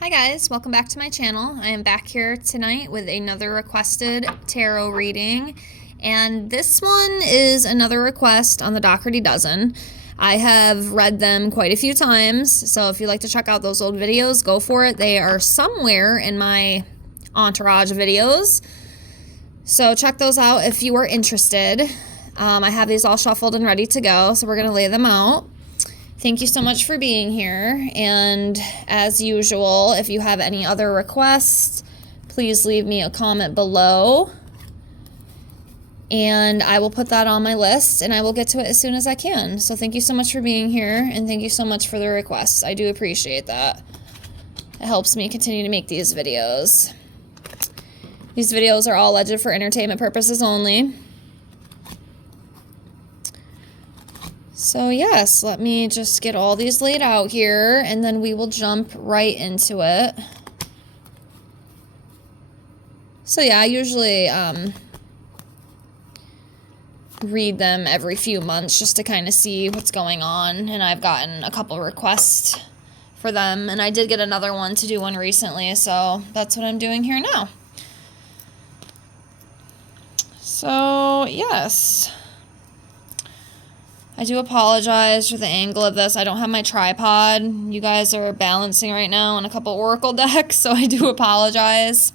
Hi guys, welcome back to my channel. I am back here tonight with another requested tarot reading, and this one is another request on the Dougherty dozen. I have read them quite a few times, so if you'd like to check out those old videos, go for it. They are somewhere in my entourage videos, so check those out if you are interested. I have these all shuffled and ready to go, so we're going to lay them out. Thank you so much for being here, and as usual, if you have any other requests, please leave me a comment below, and I will put that on my list, and I will get to it as soon as I can. So thank you so much for being here, and thank you so much for the requests. I do appreciate that. It helps me continue to make these videos. These videos are all alleged for entertainment purposes only. So yes, let me just get all these laid out here, and then we will jump right into it. So yeah, I usually read them every few months just to kind of see what's going on, and I've gotten a couple requests for them, and I did get another one to do one recently, so that's what I'm doing here now. So yes, I do apologize for the angle of this. I don't have my tripod. You guys are balancing right now on a couple oracle decks, so I do apologize.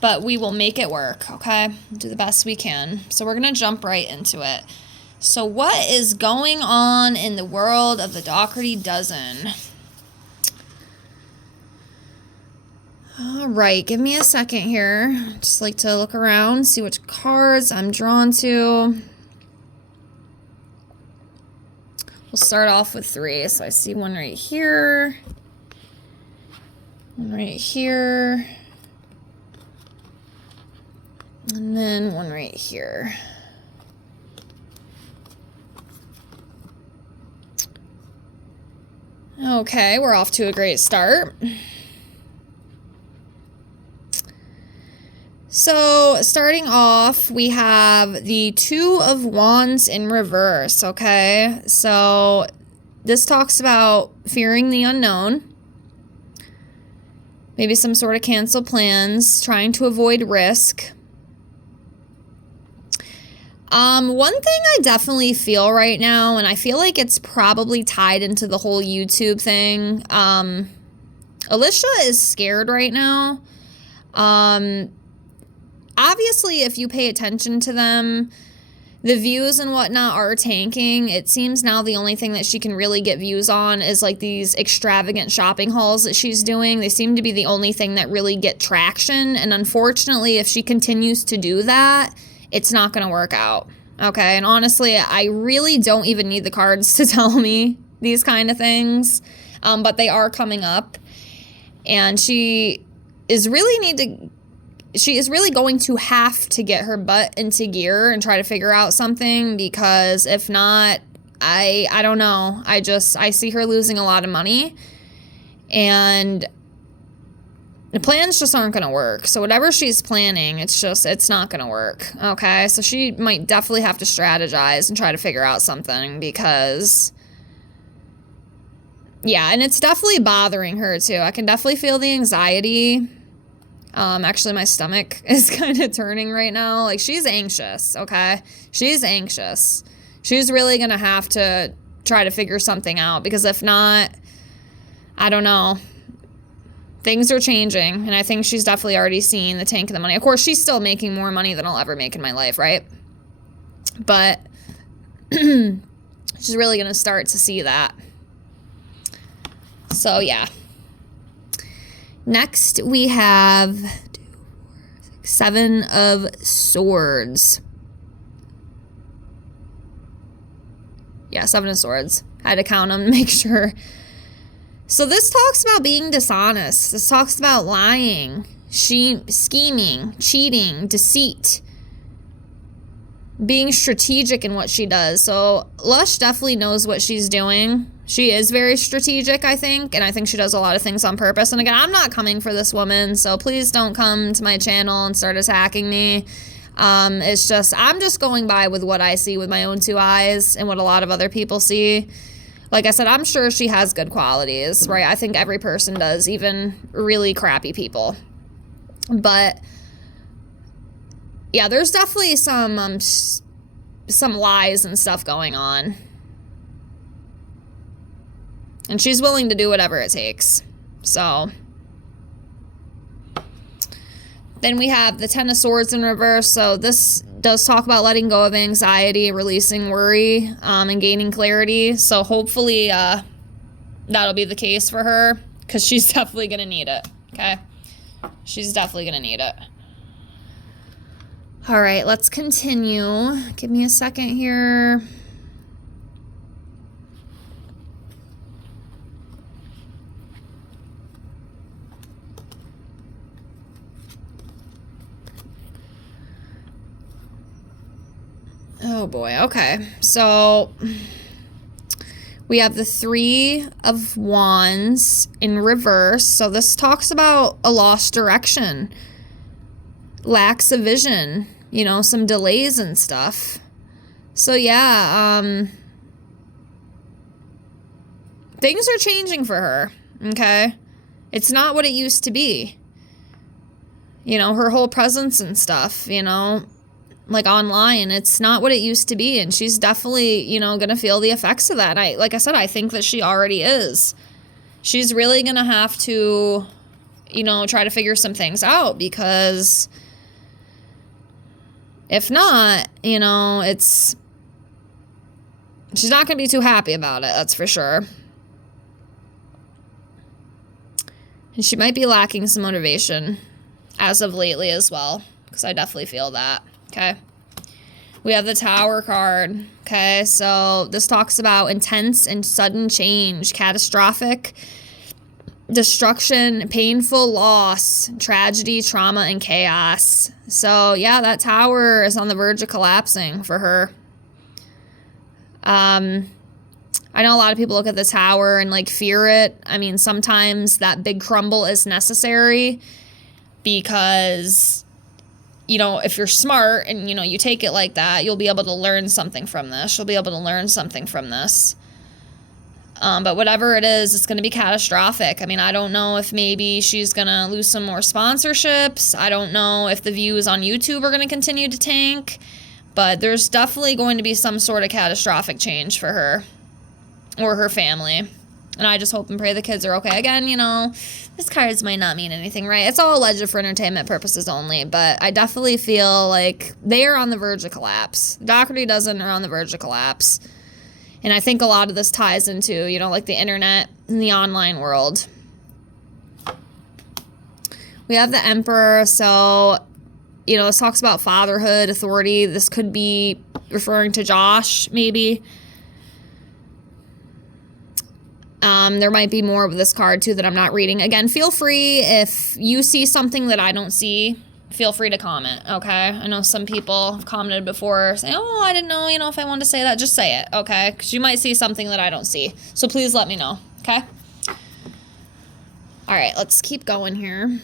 But we will make it work, okay? Do the best we can. So we're going to jump right into it. So what is going on in the world of the Dougherty dozen? All right, give me a second here. Just like to look around, see which cards I'm drawn to. We'll start off with 3. So I see one right here, one right here, and then one right here. Okay, we're off to a great start. So starting off, we have the 2 of Wands in reverse, okay? So this talks about fearing the unknown, maybe some sort of canceled plans, trying to avoid risk. One thing I definitely feel right now, and I feel like it's probably tied into the whole YouTube thing, Alicia is scared right now. Obviously, if you pay attention to them, the views and whatnot are tanking. It seems now the only thing that she can really get views on is like these extravagant shopping hauls that she's doing. They seem to be the only thing that really get traction. And unfortunately, if she continues to do that, it's not going to work out. Okay. And honestly, I really don't even need the cards to tell me these kind of things. But they are coming up. And she is really going to have to get her butt into gear and try to figure out something, because if not, I don't know. I see her losing a lot of money, and the plans just aren't going to work. So whatever she's planning, it's not going to work. Okay. So she might definitely have to strategize and try to figure out something, because yeah, and it's definitely bothering her too. I can definitely feel the anxiety. Actually, my stomach is kind of turning right now. Like, she's anxious, okay? She's anxious. She's really going to have to try to figure something out, because if not, I don't know. Things are changing, and I think she's definitely already seen the tank of the money. Of course, she's still making more money than I'll ever make in my life, right? But she's really going to start to see that. So, yeah. Next, we have 7 of Swords. Yeah, 7 of Swords. I had to count them to make sure. So this talks about being dishonest. This talks about lying, scheming, cheating, deceit, being strategic in what she does. So Lush definitely knows what she's doing. She is very strategic, I think, and I think she does a lot of things on purpose. And again, I'm not coming for this woman, so please don't come to my channel and start attacking me. I'm just going by with what I see with my own 2 eyes and what a lot of other people see. Like I said, I'm sure she has good qualities, right? I think every person does, even really crappy people. But yeah, there's definitely some lies and stuff going on. And she's willing to do whatever it takes. So then we have the Ten of Swords in reverse. So this does talk about letting go of anxiety, releasing worry, and gaining clarity. So hopefully that'll be the case for her, because she's definitely going to need it, okay? She's definitely going to need it. All right, let's continue. Give me a second here. Oh boy, okay. So we have the Three of Wands in reverse. So this talks about a lost direction, lacks of vision, you know, some delays and stuff. So yeah, things are changing for her, okay? It's not what it used to be. You know, her whole presence and stuff, you know, like online, it's not what it used to be, and she's definitely, you know, gonna feel the effects of that. Like I said, I think that she already is. She's really gonna have to, you know, try to figure some things out, because if not, you know, she's not gonna be too happy about it, that's for sure. And she might be lacking some motivation as of lately as well, because I definitely feel that. Okay, we have the Tower card. Okay, so this talks about intense and sudden change, catastrophic destruction, painful loss, tragedy, trauma, and chaos. So yeah, that tower is on the verge of collapsing for her. I know a lot of people look at the tower and like fear it. I mean, sometimes that big crumble is necessary, because, you know, if you're smart and, you know, you take it like that, you'll be able to learn something from this. You'll be able to learn something from this. But whatever it is, it's going to be catastrophic. I mean, I don't know if maybe she's going to lose some more sponsorships. I don't know if the views on YouTube are going to continue to tank. But there's definitely going to be some sort of catastrophic change for her or her family. And I just hope and pray the kids are okay. Again, you know, these cards might not mean anything, right? It's all alleged for entertainment purposes only, but I definitely feel like they are on the verge of collapse. Dougherty doesn't are on the verge of collapse. And I think a lot of this ties into, you know, like the internet and the online world. We have the Emperor, so, you know, this talks about fatherhood, authority. This could be referring to Josh, maybe. There might be more of this card, too, that I'm not reading. Again, feel free, if you see something that I don't see, feel free to comment, okay? I know some people have commented before saying, oh, I didn't know, you know, if I wanted to say that. Just say it, okay? Because you might see something that I don't see. So please let me know, okay? All right, let's keep going here.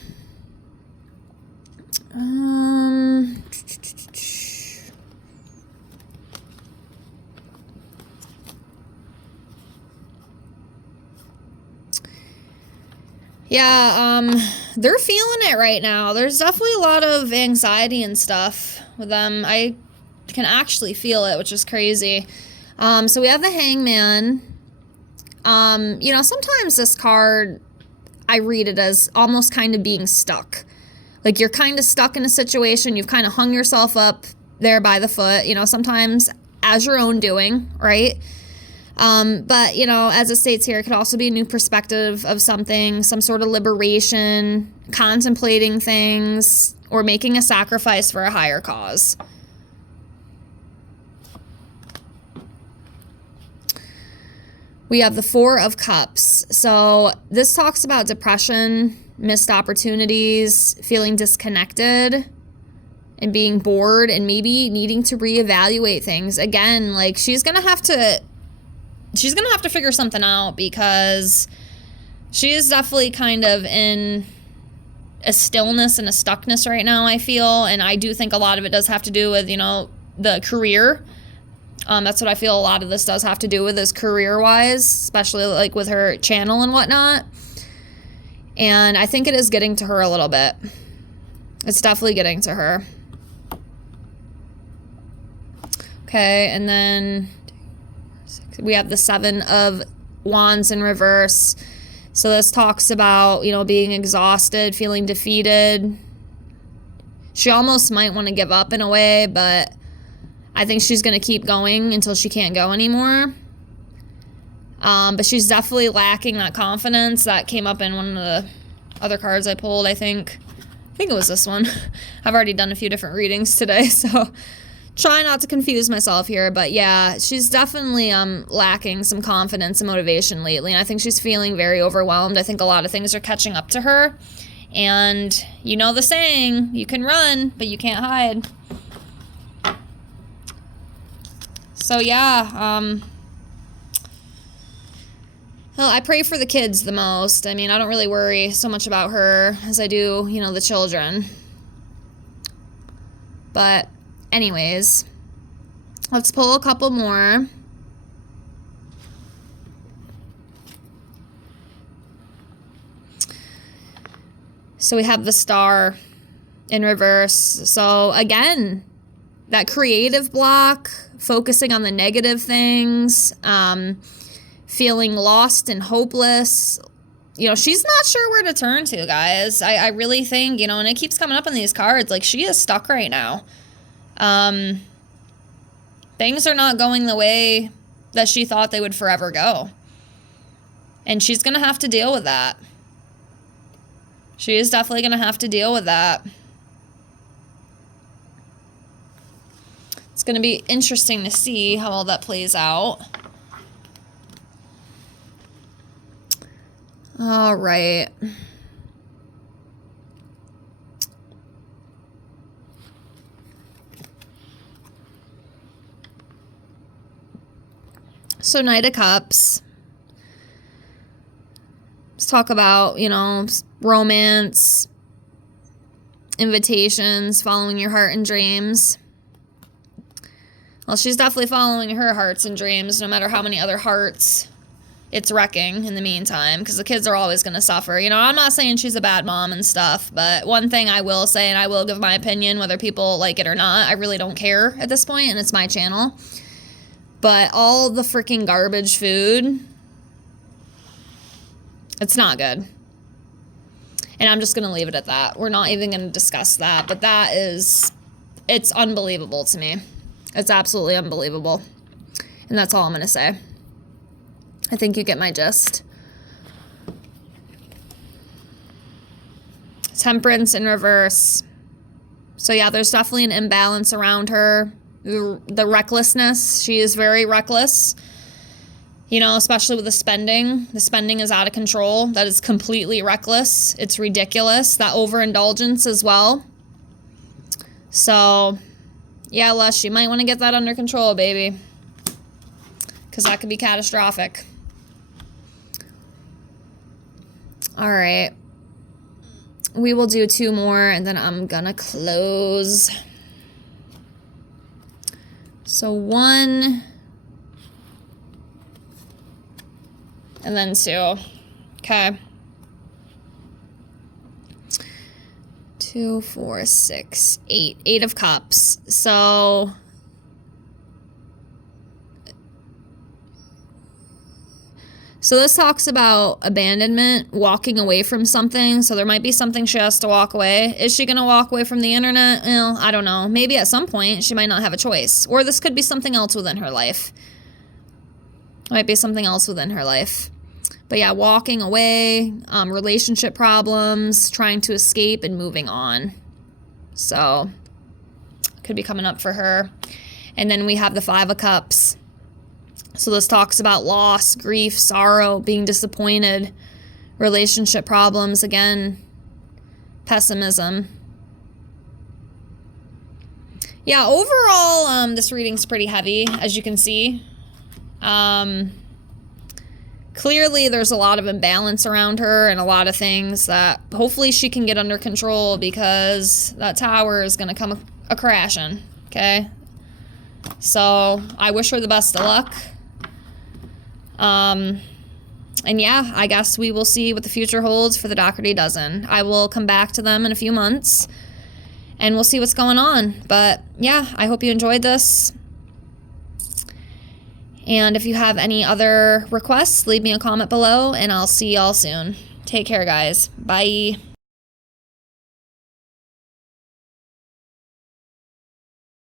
Yeah, they're feeling it right now. There's definitely a lot of anxiety and stuff with them. I can actually feel it, which is crazy. So we have the Hangman. You know, sometimes this card, I read it as almost kind of being stuck. Like you're kind of stuck in a situation. You've kind of hung yourself up there by the foot, you know, sometimes as your own doing, right? But, you know, as it states here, it could also be a new perspective of something, some sort of liberation, contemplating things, or making a sacrifice for a higher cause. We have the Four of Cups. So this talks about depression, missed opportunities, feeling disconnected, and being bored, and maybe needing to reevaluate things. Again, like she's going to have to figure something out, because she is definitely kind of in a stillness and a stuckness right now, I feel. And I do think a lot of it does have to do with, you know, the career That's what I feel a lot of this does have to do with, is career-wise, especially like with her channel and whatnot. And I think it is getting to her a little bit. It's definitely getting to her. Okay, and then we have the 7 of Wands in reverse. So this talks about, you know, being exhausted, feeling defeated. She almost might want to give up in a way, but I think she's going to keep going until she can't go anymore. But she's definitely lacking that confidence. That came up in one of the other cards I pulled, I think. I think it was this one. I've already done a few different readings today, so try not to confuse myself here. But yeah, she's definitely lacking some confidence and motivation lately. And I think she's feeling very overwhelmed. I think a lot of things are catching up to her. And you know the saying, you can run, but you can't hide. So yeah, well, I pray for the kids the most. I mean, I don't really worry so much about her as I do, you know, the children. But anyways, let's pull a couple more. So we have the Star in reverse. So again, that creative block, focusing on the negative things, feeling lost and hopeless. You know, she's not sure where to turn to, guys. I really think, you know, and it keeps coming up in these cards, like she is stuck right now. Things are not going the way that she thought they would forever go. And she's going to have to deal with that. She is definitely going to have to deal with that. It's going to be interesting to see how all that plays out. All right. So Knight of Cups. Let's talk about, you know, romance, invitations, following your heart and dreams. Well, she's definitely following her hearts and dreams, no matter how many other hearts it's wrecking in the meantime, because the kids are always going to suffer. You know, I'm not saying she's a bad mom and stuff, but one thing I will say, and I will give my opinion, whether people like it or not, I really don't care at this point, and it's my channel. But all the freaking garbage food, it's not good. And I'm just going to leave it at that. We're not even going to discuss that, but that is, it's unbelievable to me. It's absolutely unbelievable. And that's all I'm going to say. I think you get my gist. Temperance in reverse. So yeah, there's definitely an imbalance around her. The recklessness. She is very reckless. You know, especially with the spending. The spending is out of control. That is completely reckless. It's ridiculous. That overindulgence as well. So, yeah, Les, you might want to get that under control, baby. Because that could be catastrophic. All right. We will do 2 more, and then I'm gonna close. So 1, and then 2. Okay. 2, 4, 6, 8. 8 of Cups. So this talks about abandonment, walking away from something. So there might be something she has to walk away. Is she going to walk away from the internet? Well, I don't know. Maybe at some point she might not have a choice. Or this could be something else within her life. It might be something else within her life. But yeah, walking away, relationship problems, trying to escape and moving on. So could be coming up for her. And then we have the 5 of Cups. So this talks about loss, grief, sorrow, being disappointed, relationship problems, again, pessimism. Yeah, overall, this reading's pretty heavy, as you can see. Clearly, there's a lot of imbalance around her and a lot of things that hopefully she can get under control, because that tower is going to come a-crashing, okay? So I wish her the best of luck. And yeah, I guess we will see what the future holds for the Dougherty dozen. I will come back to them in a few months and we'll see what's going on. But yeah, I hope you enjoyed this. And if you have any other requests, leave me a comment below and I'll see y'all soon. Take care, guys. Bye.